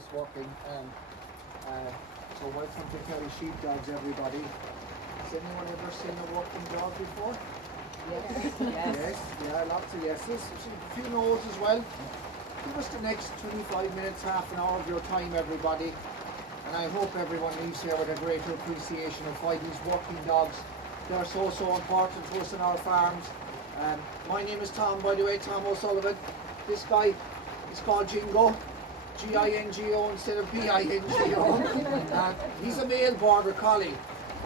us working. So welcome to Kerry Sheepdogs, everybody. Has anyone ever seen a working dog before? Yes. Yes, yeah, lots of yeses. A few no's as well. Give us the next 25 minutes, half an hour of your time, everybody. And I hope everyone leaves here with a greater appreciation of why these working dogs, they're so important to us in our farms. My name is Tom, by the way, Tom O'Sullivan. This guy is called Jingo, G-I-N-G-O instead of B-I-N-G-O. He's a male border collie.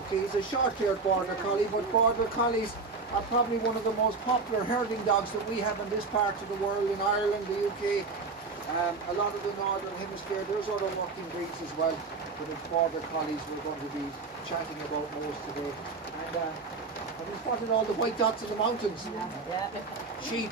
Okay, he's a short-haired border collie, but border collies are probably one of the most popular herding dogs that we have in this part of the world, in Ireland, the UK, a lot of the Northern Hemisphere. There's other working breeds as well, but it's border collies we're going to be chatting about most today. And have you spotted all the white dots in the mountains? Yeah. Sheep.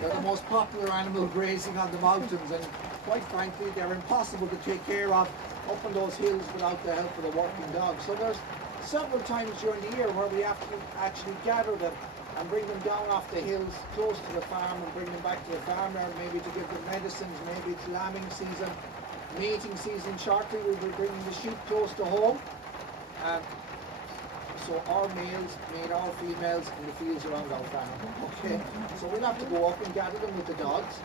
They're the most popular animal grazing on the mountains, and quite frankly they're impossible to take care of up on those hills without the help of a working dog. So there's several times during the year where we have to actually gather them and bring them down off the hills close to the farm and bring them back to the farmer, maybe to give them medicines. Maybe it's lambing season, mating season shortly. We'll be bringing the sheep close to home. So our males mate our females in the fields around our farm. Okay, so we'll have to go up and gather them with the dogs.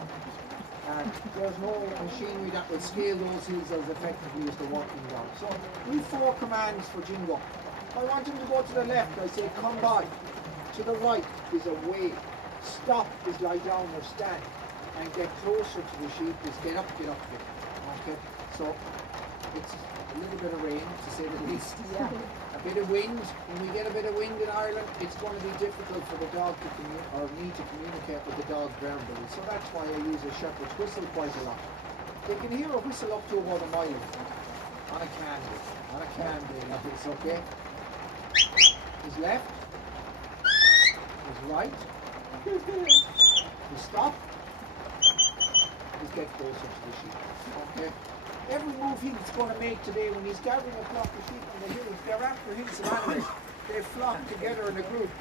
And there's no machinery that will scale those hills as effectively as the working dog. So we've 4 commands for Jingo. I want him to go to the left. I say come by. To the right is away. Stop is lie down or stand. And get closer to the sheep is get up, get up, get up. Okay, so it's a little bit of rain, to say the least. Yeah. A bit of wind. When we get a bit of wind in Ireland, it's going to be difficult for the dog to communicate with the dog verbally. So that's why I use a shepherd's whistle quite a lot. They can hear a whistle up to about a mile on a candy. On a candy, it's okay. His left, his right, his stop, his get closer to the sheep. Okay. Every move he's going to make today when he's gathering a flock of sheep on the hills, they're after hills of animals. They flock together in a group.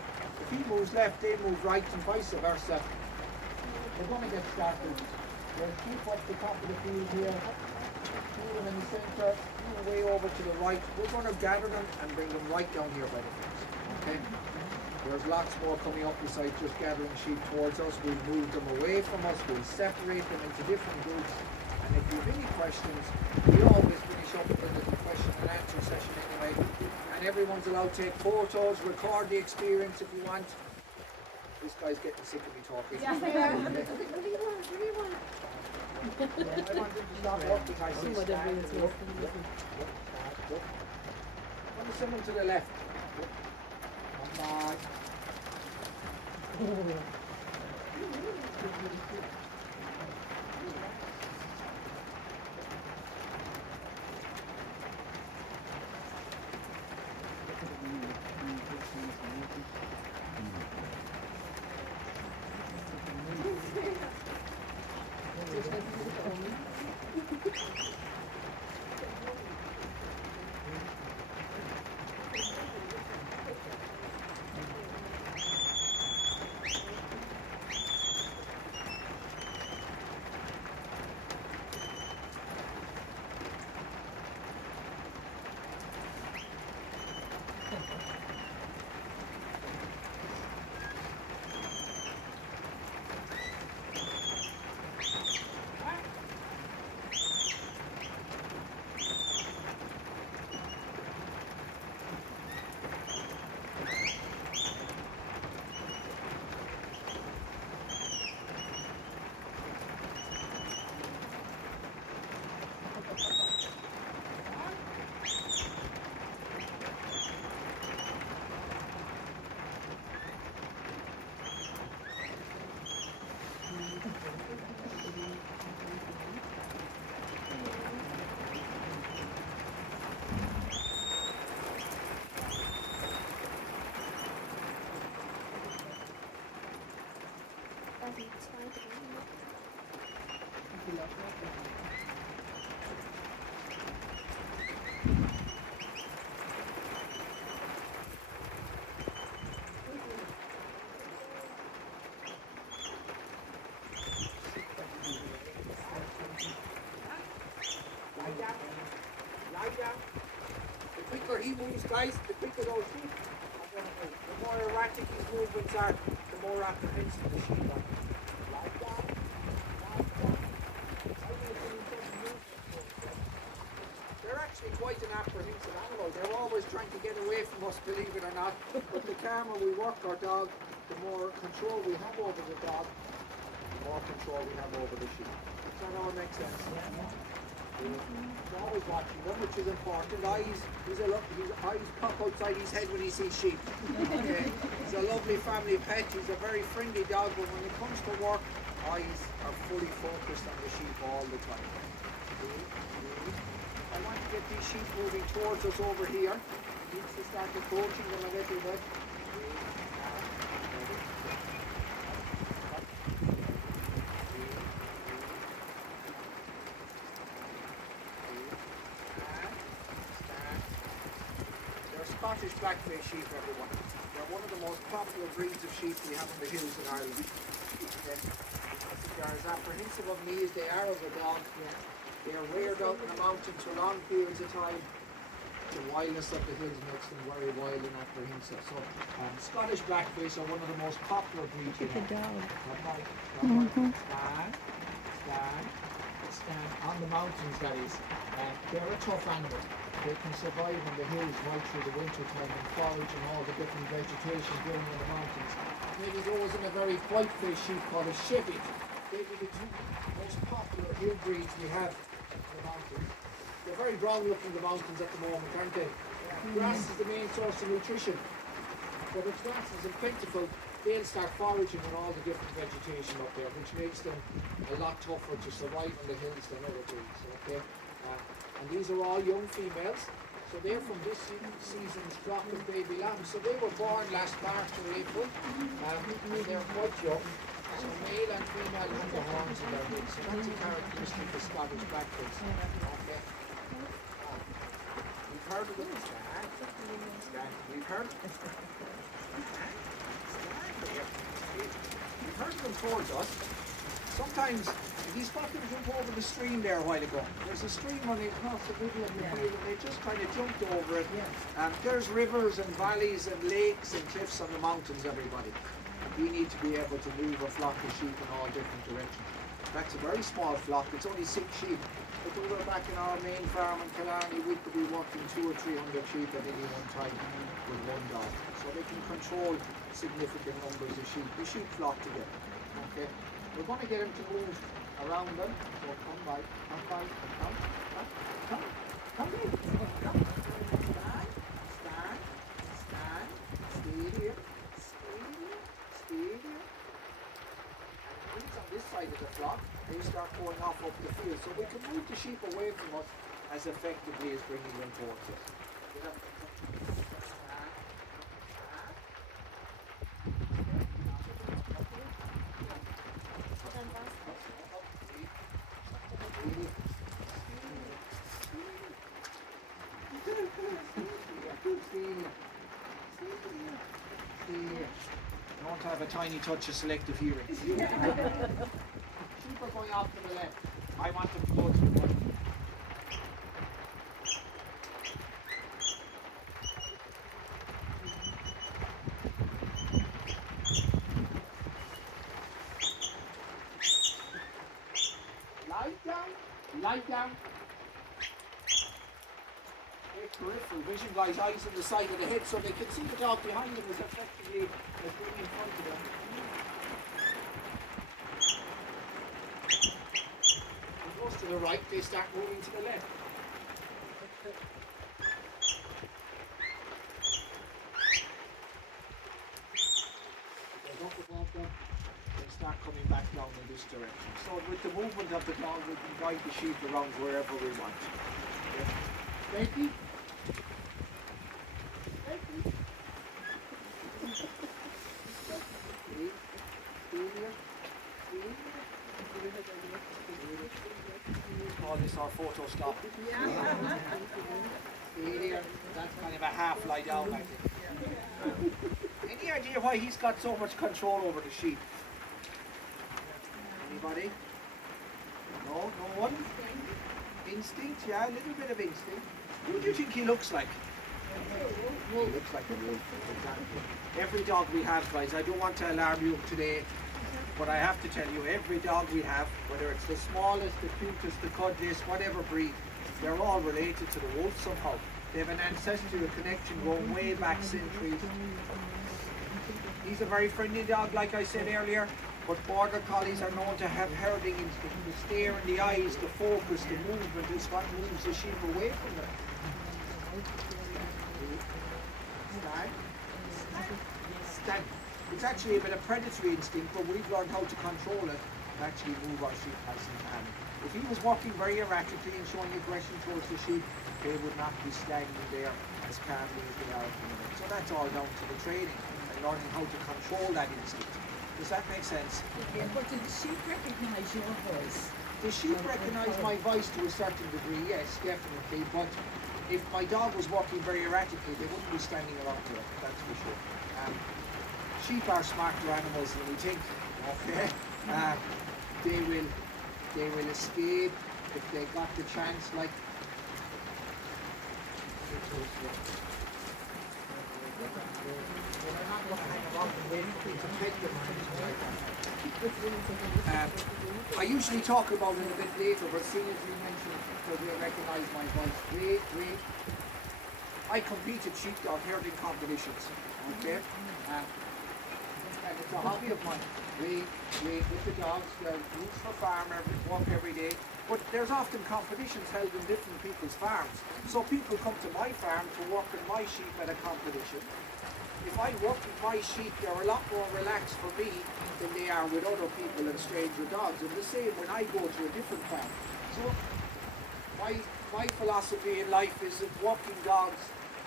If he moves left, they move right, and vice versa. We're going to get started. There's sheep up the top of the field here, 2 of them in the centre, 2 way over to the right. We're going to gather them and bring them right down here by the fence. Okay? There's lots more coming up besides just gathering sheep towards us. We'll move them away from us. We'll separate them into different groups. And if you have any questions, we always finish up with a little question and answer session anyway. And everyone's allowed to take photos, record the experience if you want. This guy's getting sick of me talking. Yeah. I want him to stop walking. I say stand and look. Look. Want to send him to the left. Come on. Lie down. Lie down. The quicker he moves, guys, the quicker those sheep are going to move. The more erratic his movements are, the more apprehensive the sheep are. Lie down. Lie down. They're actually quite an apprehensive animal. They're always trying to get away from us, believe it or not. But the calmer we work our dog, the more control we have over the dog, the more control we have over the sheep. Does that all make sense? He's always watching them, which is important. His eyes pop outside his head when he sees sheep. Okay. He's a lovely family pet. He's a very friendly dog, but when it comes to work, eyes are fully focused on the sheep all the time. I want to get these sheep moving towards us over here. He needs to start approaching them a little bit. They're Scottish blackface sheep, everyone. They're one of the most popular breeds of sheep we have in the hills in Ireland. Okay. They're as apprehensive of me as they are of a dog. They are reared out in the mountains for long periods of time. The wildness of the hills makes them very wild and apprehensive. So, Scottish blackface are one of the most popular breeds. Look at the dog. Stand on the mountains, that is. They're a tough animal. They can survive in the hills right through the winter time and forage in all the different vegetation growing in the mountains. Maybe those in a very white-faced sheep called a shepherd. They are the two most popular hill breeds we have in the mountains. They're very brown looking, the mountains at the moment, aren't they? Grass is the main source of nutrition. But if grass isn't plentiful, they'll start foraging on all the different vegetation up there, which makes them a lot tougher to survive on the hills than other breeds, okay? And these are all young females, so they're from this season's flock of baby lambs. So they were born last March or April, and they're quite young. So male and female have the horns in their head, so that's a characteristic of Scottish blackface. Okay. We've heard of them. Stand. We've heard. We've heard of them towards us. Sometimes, if you spot them jump over the stream there a while ago, there's a stream running across the middle of the field and they just kind of jumped over it. There's rivers and valleys and lakes and cliffs on the mountains, everybody. We need to be able to move a flock of sheep in all different directions. That's a very small flock, it's only 6 sheep. If we were back in our main farm in Killarney, we could be working 200 or 300 sheep at any one time with one dog. So they can control significant numbers of sheep. The sheep flock together. Okay. We're going to get him to move around them. So come by, come. Stand. Stay here. And on this side of the flock, they start going off up the field. So we can move the sheep away from us as effectively as bringing them towards us. I want to have a tiny touch of selective hearing. Sheep are going off to the left. I want them to go to the right. Lie down. Peripheral vision, guys, eyes on the side of the head so they can see the dog behind them as effectively as being in front of them. It goes to the right, they start moving to the left. They don't go off them, they start coming back down in this direction. So with the movement of the dog, we can guide the sheep around wherever we want. Ready? Call this our photo stop. Here, that's kind of a half lie down, I think. Any idea why he's got so much control over the sheep? Anybody? No? No one? In Instinct, yeah, a little bit of instinct. Who do you think he looks like? He looks like a wolf, exactly. Every dog we have, guys, I don't want to alarm you today, but I have to tell you, every dog we have, whether it's the smallest, the cutest, the cuddliest, whatever breed, they're all related to the wolf somehow. They have an ancestral connection going way back centuries. He's a very friendly dog, like I said earlier, but border collies are known to have herding instinct. The stare in the eyes, the focus, the movement is what moves the sheep away from them. Stand. It's actually a bit of predatory instinct, but we've learned how to control it and actually move our sheep nice and calm. If he was walking very erratically and showing aggression towards the sheep, they would not be standing there as calmly as they are at the minute. So that's all down to the training and learning how to control that instinct. Does that make sense? Yeah, but did the sheep recognise your voice? The sheep recognise my voice to a certain degree, yes, definitely, but if my dog was walking very erratically, they wouldn't be standing around here, that's for sure. Sheep are smarter animals than we think, okay? They will escape if they got the chance, like they're not going to hang around and wait for you to pet them or anything like that. I usually talk about it a bit later, but as soon as you mention it, they recognise my voice. Wait. I compete at sheepdog herding competitions, okay? And it's a hobby of mine. Wait with the dogs. They're roots for farm, walk every day. But there's often competitions held in different people's farms. So people come to my farm to work with my sheep at a competition. If I work with my sheep, they're a lot more relaxed for me than they are with other people and stranger dogs. And the same when I go to a different farm. So my philosophy in life is that working dogs,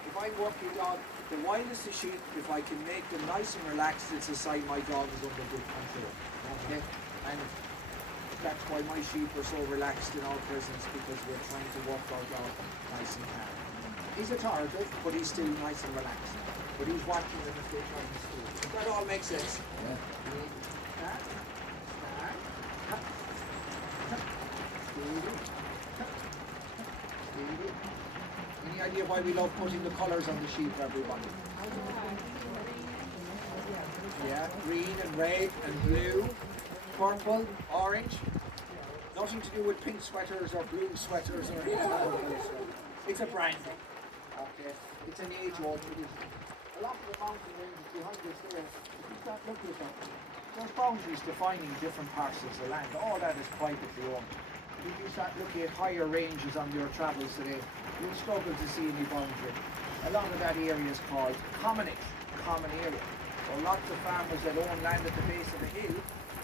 if I'm working a dog, the wildest of sheep, if I can make them nice and relaxed, it's a sign my dog is under good control. Okay? And that's why my sheep are so relaxed in our presence, because we're trying to work our dog nice and calm. He's authoritative, but he's still nice and relaxed. But he's watching them if they're trying to steal. That all makes sense. Yeah. Any idea why we love putting the colours on the sheep, everybody? Yeah, green and red and blue, purple, orange. Nothing to do with pink sweaters or blue sweaters or anything like that. It's a branding. Okay, it's an age-old tradition. A lot of the mountain ranges behind us there, if you start looking at them, there's boundaries defining different parts of the land. All that is privately owned. If you start looking at higher ranges on your travels today, you'll struggle to see any boundary. A lot of that area is called commonage, common area. So lots of farmers that own land at the base of the hill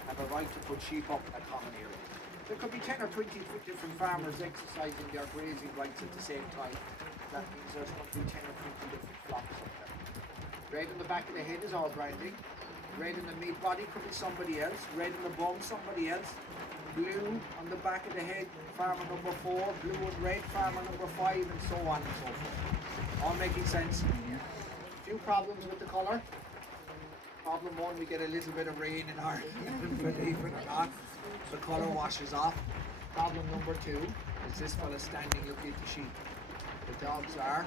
have a right to put sheep up in a common area. There could be 10 or 20 different farmers exercising their grazing rights at the same time. That means there's going to be 10 or 20 different flocks up there. Red in the back of the head is our branding. Red in the mid-body could be somebody else. Red in the bum, somebody else. Blue on the back of the head, farmer number 4. Blue and red, farmer number 5, and so on and so forth. All making sense? Few problems with the colour. Problem 1, we get a little bit of rain in Ireland, believe it or not. The colour washes off. Problem number 2 is this fella standing looking at the sheep. The dogs are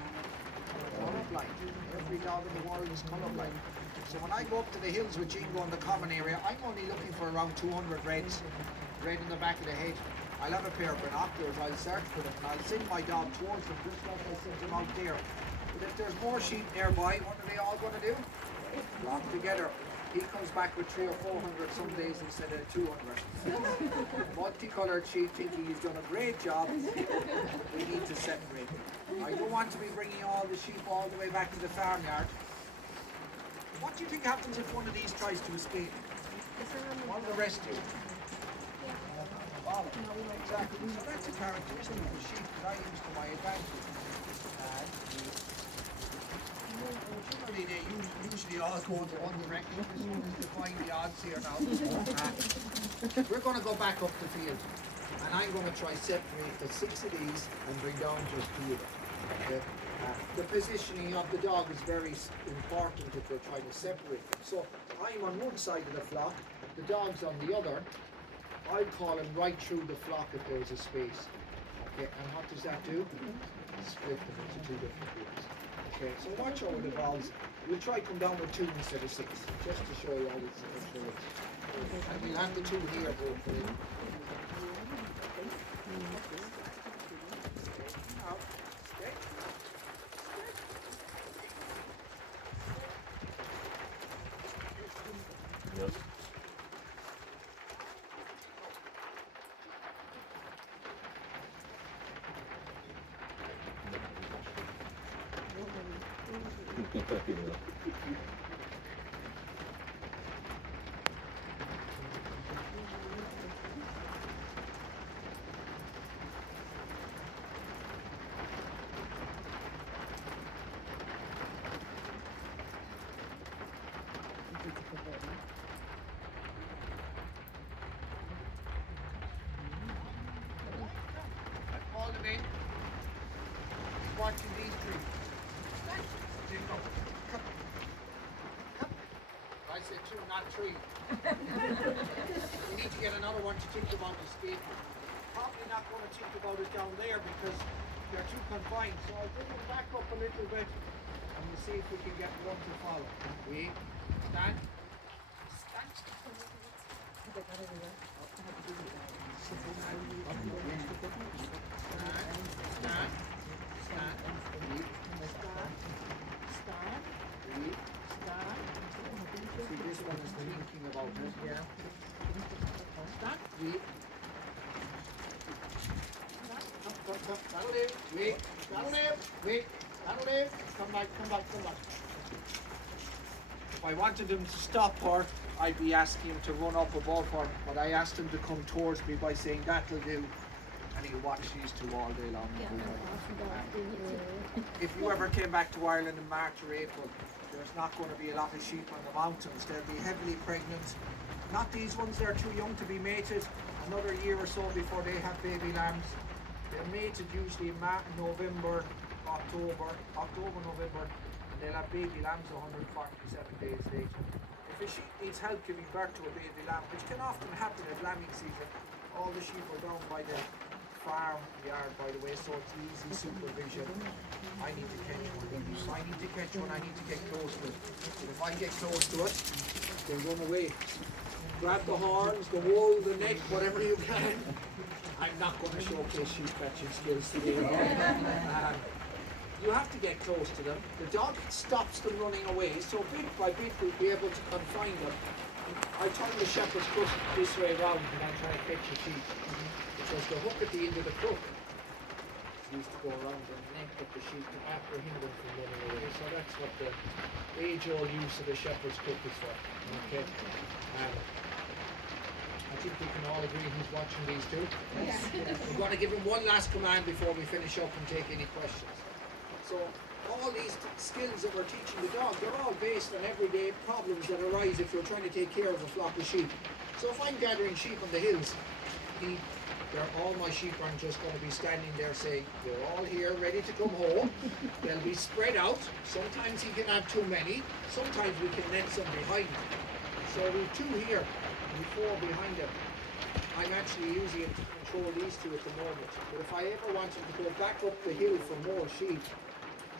colourblind. Every dog in the world is colourblind. So when I go up to the hills with Jingo in the common area, I'm only looking for around 200 reds. Red in the back of the head. I'll have a pair of binoculars, I'll search for them, and I'll send my dog towards them just like I sent them out there. But if there's more sheep nearby, what are they all going to do? Flock together. He comes back with 300 or 400 some days instead of 200. Multicoloured sheep thinking he's done a great job. We need to separate them. I don't want to be bringing all the sheep all the way back to the farmyard. What do you think happens if one of these tries to escape? What will the rest do? Exactly. So that's a characteristic of the sheep that I use to my advantage. Generally, they usually all go in one direction. As soon as they find the odds here now. We're going to go back up the field, and I'm going to try separate the 6 of these and bring down just 2 of them. Okay? The positioning of the dog is very important if we're trying to separate them. So I'm on one side of the flock, the dog's on the other. I'd call him right through the flock if there was a space. Okay, and what does that do? Split them into two different groups. Okay, so watch how it evolves. We'll try come down with 2 instead of 6, just to show you how it's and we'll have the 2 here hopefully. Now, okay. Yes. I called him in. He's watching these 3. Jingo. Come. Come. I said 2, not 3. We need to get another one to think about the speed. Probably not going to think about it down there because they're too confined. So I'll bring them back up a little bit and we'll see if we can get one to follow. Wait. Stand. Stand. See, this one is thinking about it. Yeah. Stand. Come. That'll do. Wait. That'll do. Wait. That'll do. Come back. If I wanted him to stop her, I'd be asking him to run up above her, but I asked him to come towards me by saying that'll do, and he'll watch these 2 all day long. If you ever came back to Ireland in March or April, there's not going to be a lot of sheep on the mountains. They'll be heavily pregnant. Not these ones, they're too young to be mated. Another year or so before they have baby lambs. They're mated usually in November, November, and they'll have baby lambs 147 days later. If a sheep needs help giving birth to a baby lamb, which can often happen at lambing season, all the sheep are down by the farm yard, by the way, so it's easy supervision. I need to catch one. I need to catch one. I need to get close to it. If I get close to it, they run away. Grab the horns, the wool, the neck, whatever you can. I'm not going to showcase sheep catching skills today. You have to get close to them. The dog stops them running away, so bit by bit we'll be able to confine them. I turn the shepherd's crook this way around and I try to catch a sheep. Because the hook at the end of the crook used to go around the neck of the sheep to apprehend them from running away. So that's what the age-old use of the shepherd's crook is for. Okay. I think we can all agree who's watching these 2. Yes. We're going to give him one last command before we finish up and take any questions. So all these skills that we're teaching the dog, they're all based on everyday problems that arise if you're trying to take care of a flock of sheep. So if I'm gathering sheep on the hills, all my sheep aren't just going to be standing there saying, you're all here ready to come home. They'll be spread out. Sometimes he can have too many. Sometimes we can net some behind. So we've 2 here and 4 behind them. I'm actually using it to control these 2 at the moment. But if I ever wanted to go back up the hill for more sheep,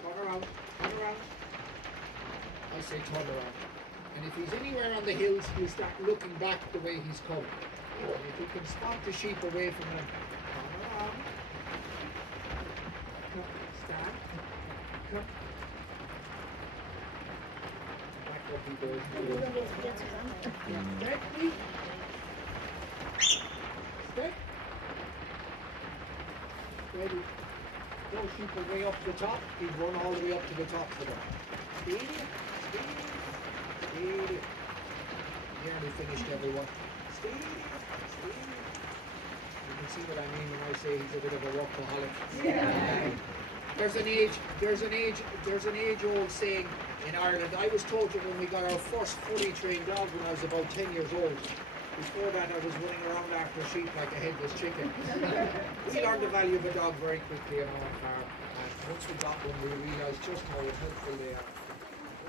turn around. I say turn around. And if he's anywhere on the hills, he'll start looking back the way he's come. And if he can spot the sheep away from him, turn around. Come, stand. Come. Back up he goes. Step, please. Step. Ready. Those sheep are way up to the top. He'd run all the way up to the top for them. Speed it. Nearly finished, everyone. Speed it. You can see what I mean when I say he's a bit of a workaholic. Yeah. There's an age-old saying in Ireland. I was told it when we got our first fully trained dog when I was about 10 years old. Before that, I was running around after sheep like a headless chicken. We learned the value of a dog very quickly on our farm. And once we got one, we realised just how helpful they are.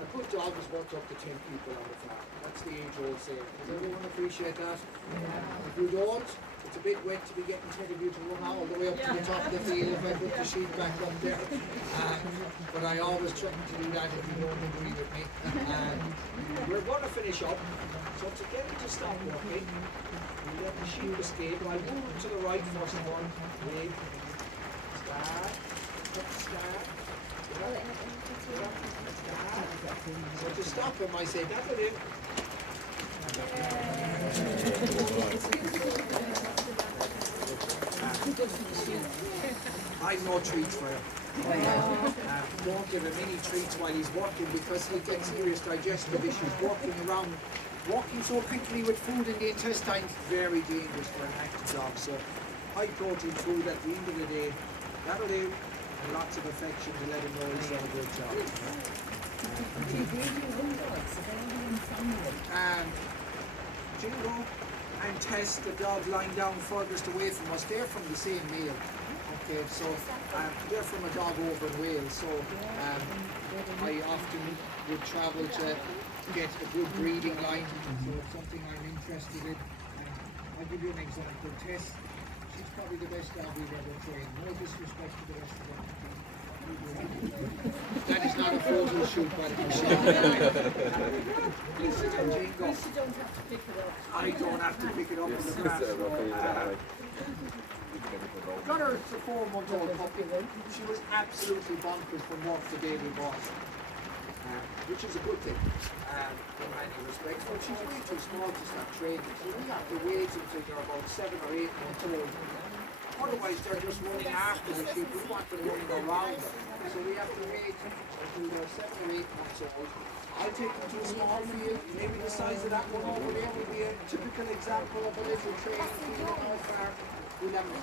A good dog is worth up to 10 people on the farm. That's the age-old saying. Does everyone appreciate that? Yeah. If you don't, It's a bit wet to be getting 10 of you to run all the way up to the top of the field if I put the sheet back up there. But I always threaten to do that if you don't agree with me. We're going to finish up. So to get it to stop working, we let the sheep escape. I'll move to the right first of all. Wait. Start. Start. So to stop him, I say, that'll do. I've no treats for him. Don't give him any treats while he's working because he'll get serious digestive issues. Walking so quickly with food in the intestines, very dangerous for an active dog. So high protein food at the end of the day, that'll do. And lots of affection to let him know he's done a good job. Jingo and Tess, the dog lying down furthest away from us, they're from the same male. Okay, so they're from a dog over in Wales, so I often would travel to get a good breeding line, so it's something I'm interested in. I'll give you an example. Tess, she's probably the best dog we've ever trained. No disrespect to the rest of them. That is not a photo shoot, by the way. Listen, Jingo. I don't have to pick it up in the grass. Got her a 4-month-old puppy. She was absolutely bonkers from work the day we bought her, which is a good thing in many respects. But she's way too small to start training, so we have to wait until they're about 7 or 8 months old. Otherwise, they're just running after the sheep. We want them running around them, so we have to wait until they're 7 or 8 months old. I'll take them to a small field, maybe the size of that one over there will be a typical example of a little training field on our farm. We'll have a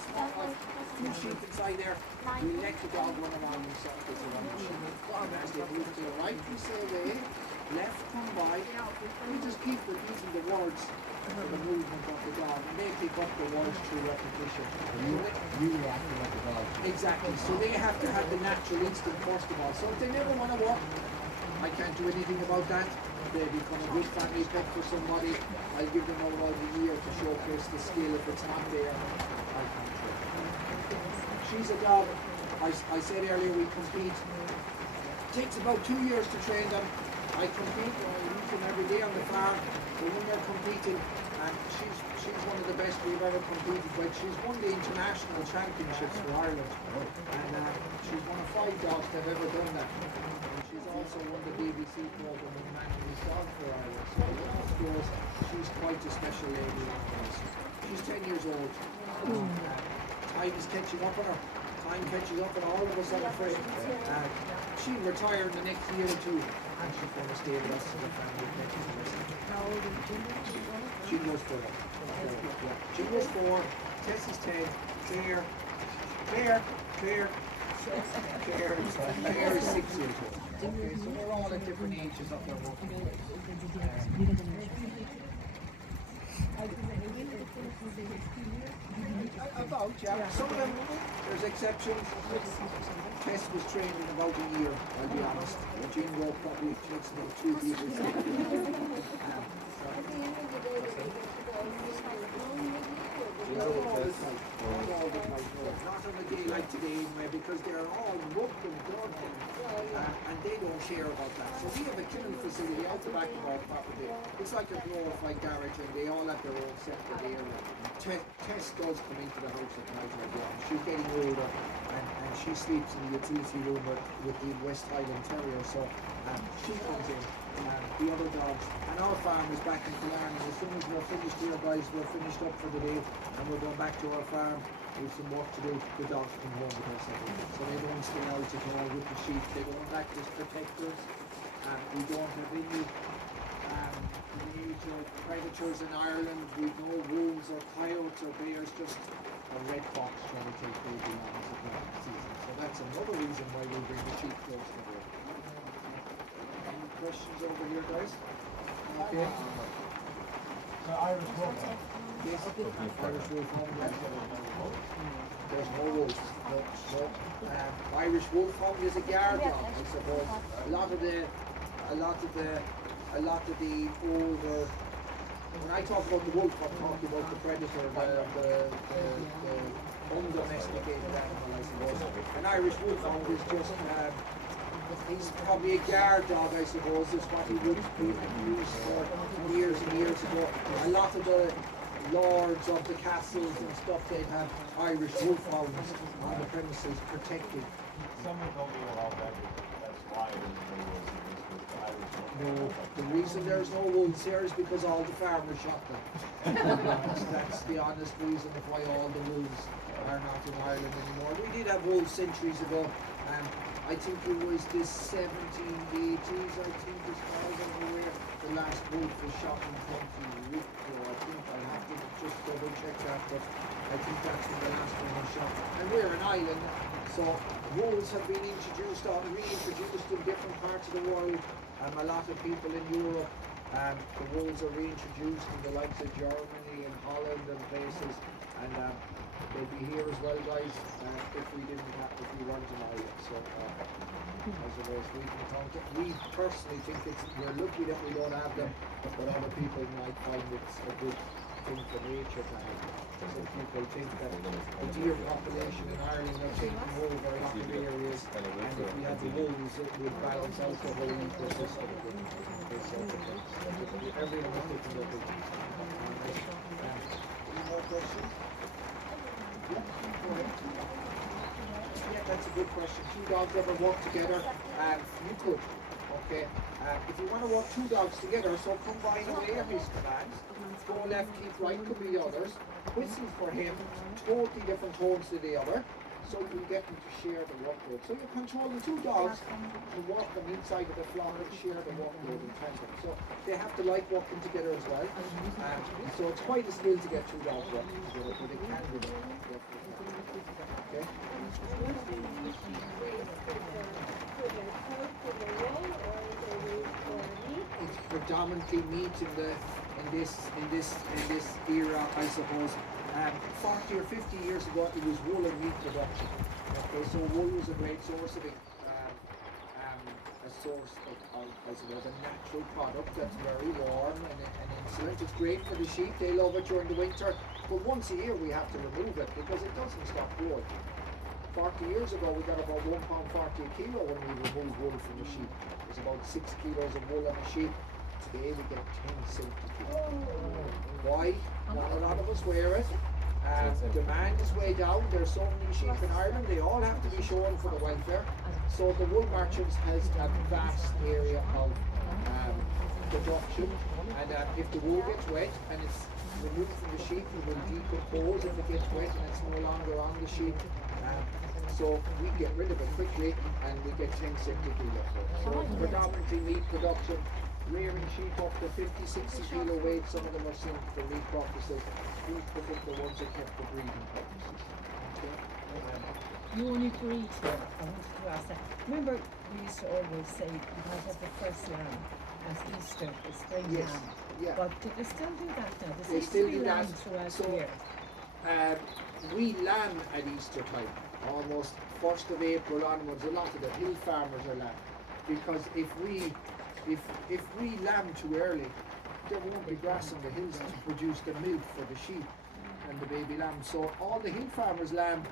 few sheep inside there. We'll let the dog run around in circles around the sheep. As they move to the right, we say away, left, come by. We just keep repeating the words for the movement of the dog, and they pick up the words through repetition. You react like the dog. Exactly. So they have to have the natural instinct first of all. So if they never want to walk, I can't do anything about that. They become a good family pet for somebody. I'll give them all the year to showcase the skill. If it's not there, I can't do it. She's a dog. I said earlier we compete. It takes about 2 years to train them. I compete. I use them every day on the farm. But when they're competing, and she's one of the best we've ever competed with. She's won the international championships for Ireland, and she's one of 5 dogs that have ever done that. And she's also won the BBC program in Manly's Dog for Ireland. So skills, she's quite a special lady. She's 10 years old. Time is catching up on her. Time catches up on all of us, I'm afraid. She'll retire in the next year or two, and she's going to stay with us in the family. How old is Jingo? Jingo's 4. Yeah. Jingo's 4. Tess is 10. Claire is 6 years old. Okay, so we're all at different ages of their working life. About, yeah. Some of them, there's exceptions. Tess was trained in about a year, I'll be honest. Jingo probably takes about 2 years. Not on a day like today, because they're all rubbed and done, and they don't care about that. So we have a killing facility out the back of our property. It's like a glorified garage, and they all have their own separate area. Tess does come into the house at night as well. She's getting older, and she sleeps in the utility room with the West Highland Terrier, so she comes in. The other dogs, and our farm is back in Killarney. As soon as we're finished here, guys, we're finished up for the day, and we're going back to our farm. We have some work to do. The dogs come home with us, so they don't stay out at all with the sheep. They don't act as protectors. We don't have any major predators in Ireland. We've no wolves or coyotes or bears, just a red fox trying to take baby lambs at the season. So that's another reason why we bring the sheep close to the questions over here, guys? Okay. So Irish Wolf. Yes, Irish Wolfhound. There's no wolves. No. Irish Wolfhound is a guard dog, I suppose. A lot of the older when I talk about the wolf, I'm talking about the predator, the undomesticated animal, I suppose. An Irish wolfhound is just, he's probably a guard dog, I suppose, is what he would be used for years and years ago. A lot of the lords of the castles and stuff, they'd have Irish wolfhounds on the premises protecting. Someone told me about that. That's why there was the Irish wolf. No, the reason there's no wolves here is because all the farmers shot them. That's the honest reason of why all the wolves are not in Ireland anymore. We did have wolves centuries ago, and I think it was the 1780s, I think, as far as I'm aware, the last wolf was shot in County Wicklow. I think I'll have to just double check that, but I think that's when the last one was shot. And we're an island, so wolves have been reintroduced in different parts of the world. A lot of people in Europe, the wolves are reintroduced in the likes of Germany and Holland and places, and they'd be here as well, guys, if we weren't an island. So I suppose we personally think we're lucky that we don't have them, but other people might find it's a good thing for nature to have. Some people think that the deer population in Ireland are taking over a lot of areas, and if we had the wolves, it would balance out the whole ecosystem. Everyone is different opinions. Any more questions? Yeah, go ahead. Yeah, that's a good question. Two dogs ever work together? You could. Okay. If you want to walk two dogs together, so combine away his commands. Go left, keep right could be the others. Whistle for him, totally different tones to the other. So you get them to share the workload. So you're controlling two dogs to walk them inside of the flock and share the workload in tandem. So they have to like working together as well. So it's quite a skill to get two dogs working together, but they can do it. Okay? It's predominantly meat in this era, I suppose. 40 or 50 years ago, it was wool and meat production. Okay, so wool was a great source of it, a source of, I suppose, a natural product that's very warm and insolent. It's great for the sheep; they love it during the winter. But once a year, we have to remove it because it doesn't stop growing. 40 years ago, we got about £1.40 a kilo when we removed wool from the sheep. There's about 6 kilos of wool on a sheep. Today we get 10 cents a kilo. Why? Not a lot of us wear it. Demand is way down. There's so many sheep in Ireland. They all have to be shown for the welfare. So the wool merchants has a vast area of production. And if the wool gets wet and it's removed from the sheep, it will decompose if it gets wet and it's no longer on the sheep. So we get rid of it quickly and we get 10 cents a kilo. So it's predominantly meat production, rearing sheep up to 50, 60 kilo weight. Some of them are sent for meat purposes. We pick up the ones that kept for breeding purposes. Okay? You only breed here. I wanted to ask that. Remember, we used to always say you might have the first lamb at Easter, the spring Yes, lamb. yeah. But do they still do that now? There They seems still to be do that. lamb throughout So, the year. we lamb at Easter time, almost 1st of April onwards. A lot of the hill farmers are lamb, because if we lamb too early, there won't be grass on the hills to produce the milk for the sheep and the baby lamb. So all the hill farmers lamb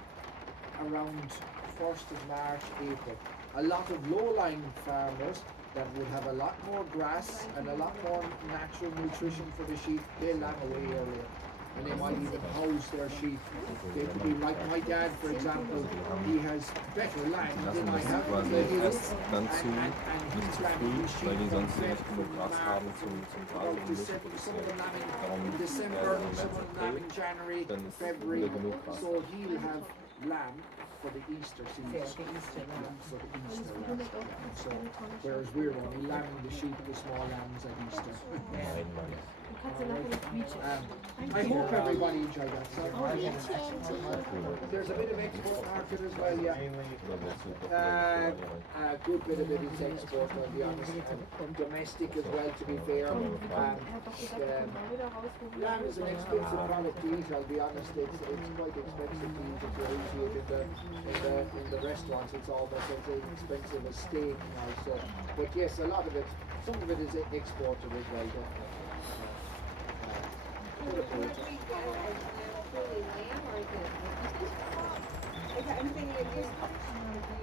around 1st of March, April. A lot of low-lying farmers that would have a lot more grass and a lot more natural nutrition for the sheep, they lamb away earlier. And they might even house their sheep. They could be like my dad, for example. He has better land than I have. Quasi erst dann zu, nicht zu früh, weil die sonst nicht genug Gras haben zum Grasen und Milch produzieren. Darum December, some of them in January, dann ist February. wieder genug Gras. So he'll have lamb for the Easter season. Yeah, the Easter lamb. For the Easter lamb. Yeah. So, whereas we're only lambing the sheep, the small lambs at Easter. Nein, Mann. I hope everybody enjoyed that. So, there's a bit of export market as well, yeah. A good bit of it is export, I'll be honest, and domestic as well, to be fair. Lamb is an expensive product to eat, I'll be honest. It's quite expensive to eat if you're eating it in the restaurants. It's almost as expensive as steak now. So, but yes, a lot of it, some of it is exported as well. I'm thinking